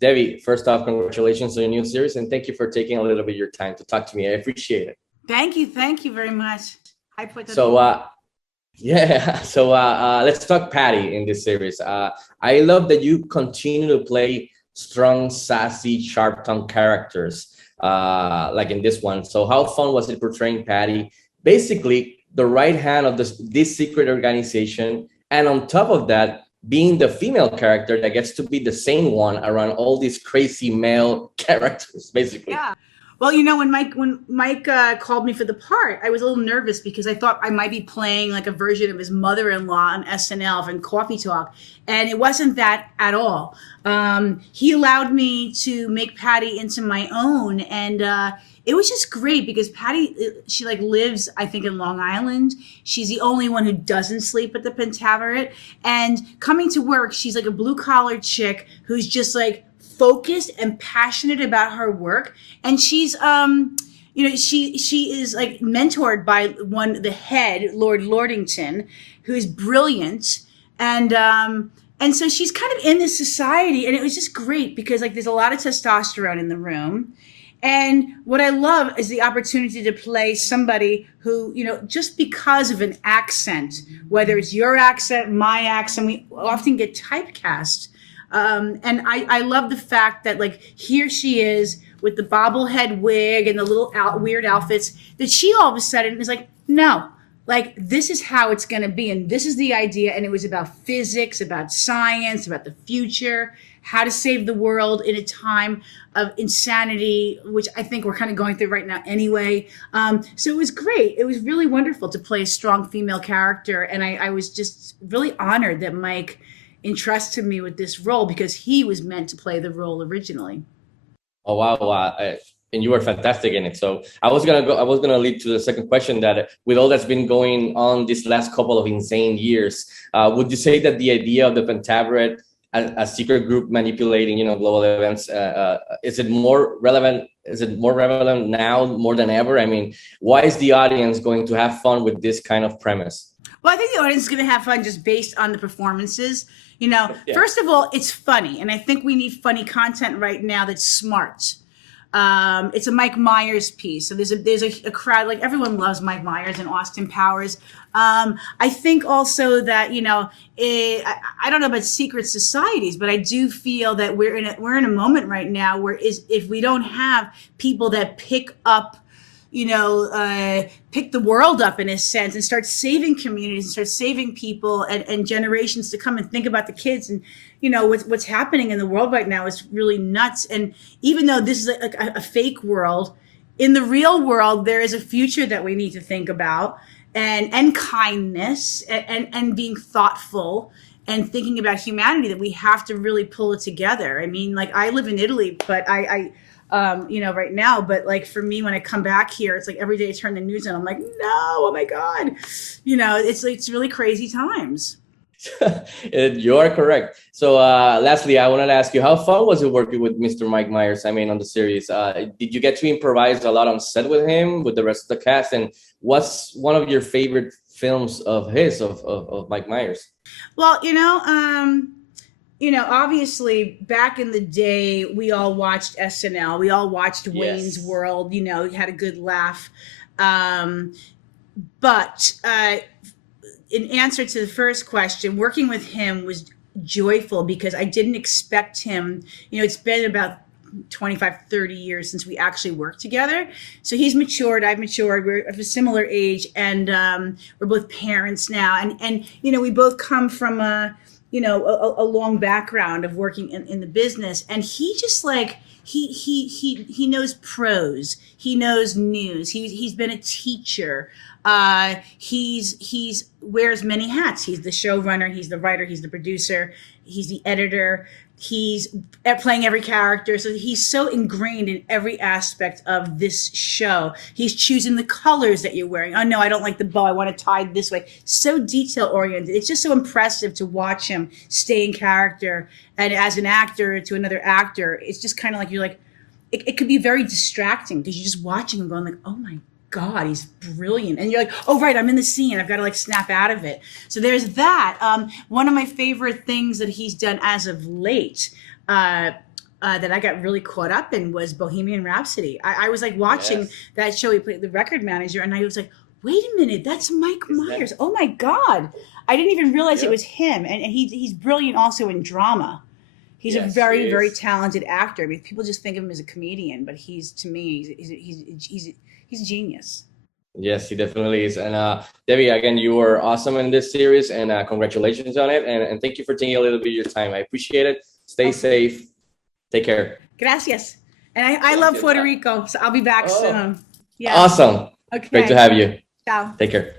Debbie, first off, congratulations on your new series, and thank you for taking a little bit of your time to talk to me. I appreciate it. Thank you very much. Hi po ito So, din. yeah, let's talk Patty in this series. I love that you continue to play strong, sassy, sharp-tongued characters, like in this one. So, how fun was it portraying Patty, basically the right hand of this secret organization, and on top of that, being the female character that gets to be the same one around all these crazy male characters, basically. Yeah. Well, when Mike called me for the part, I was a little nervous because I thought I might be playing like a version of his mother-in-law on SNL from Coffee Talk, and it wasn't that at all. He allowed me to make Patty into my own, and it was just great because Patty, she like lives, I think, in Long Island. She's the only one who doesn't sleep at the Pentaverate, and coming to work, she's like a blue collar chick who's just like focused and passionate about her work, and she's she is like mentored by the head, Lord Lordington, who is brilliant, and so she's kind of in this society, and it was just great because like there's a lot of testosterone in the room. And what I love is the opportunity to play somebody who, just because of an accent, whether it's your accent, my accent, we often get typecast. And I love the fact that like here she is with the bobblehead wig and the little weird outfits, that she all of a sudden is like, no, like this is how it's going to be. And this is the idea. And it was about physics, about science, about the future, how to save the world in a time of insanity, which I think we're kind of going through right now anyway. So it was great. It was really wonderful to play a strong female character. And I was just really honored that Mike entrusted me with this role because he was meant to play the role originally. Oh wow, wow. And you were fantastic in it. So I was gonna lead to the second question that with all that's been going on these last couple of insane years, would you say that the idea of the Pentaverate, a secret group manipulating, global events, is it more relevant? Is it more relevant now more than ever? I mean, why is the audience going to have fun with this kind of premise? Well, I think the audience is going to have fun just based on the performances. Yeah. First of all, it's funny, and I think we need funny content right now that's smart. It's a Mike Myers piece, so there's a crowd, like everyone loves Mike Myers and Austin Powers. I think also that I don't know about secret societies, but I do feel that we're in a moment right now where if we don't have people that pick the world up in a sense and start saving communities and start saving people and generations to come and think about the kids and what's happening in the world right now is really nuts. And even though this is a fake world, in the real world there is a future that we need to think about, and kindness and being thoughtful and thinking about humanity, that we have to really pull it together. I mean, like I live in Italy, but I right now. But like for me, when I come back here, it's like every day I turn the news on, I'm like, no, oh my God. It's really crazy times. You are correct. So, lastly, I wanted to ask you, how fun was it working with Mr. Mike Myers? I mean, on the series, did you get to improvise a lot on set with him, with the rest of the cast? And what's one of your favorite films of his, of Mike Myers? Well, obviously back in the day, we all watched SNL. We all watched Wayne's Yes. World. Had a good laugh. Um, but in answer to the first question, working with him was joyful because I didn't expect him. It's been about 25, 30 years since we actually worked together. So he's matured, I've matured, we're of a similar age, and we're both parents now. And we both come from a long background of working in the business. And he just like, he knows prose, he knows news, he's been a teacher. He's wears many hats. He's the showrunner, he's the writer, he's the producer, he's the editor, he's playing every character. So he's so ingrained in every aspect of this show. He's choosing the colors that you're wearing. Oh no, I don't like the bow, I want to tie it this way. So detail oriented. It's just so impressive to watch him stay in character. And as an actor to another actor, it's just kind of like, you're like, it could be very distracting because you're just watching him going like, oh my God, he's brilliant. And you're like, oh, right, I'm in the scene. I've got to like snap out of it. So there's that. One of my favorite things that he's done as of late, that I got really caught up in was Bohemian Rhapsody. I was like watching that show. He played the record manager, and I was like, wait a minute, that's Mike Myers. Oh my God. I didn't even realize it was him. And he's brilliant also in drama. He's a very, very talented actor. I mean, people just think of him as a comedian, but to me, he's a genius. Yes, he definitely is. And Debbie, again, you were awesome in this series, and congratulations on it. And thank you for taking a little bit of your time. I appreciate it. Stay safe. Take care. Gracias. And I love Puerto Rico, so I'll be back soon. Yeah. Awesome. Okay. Great to have you. Ciao. Take care.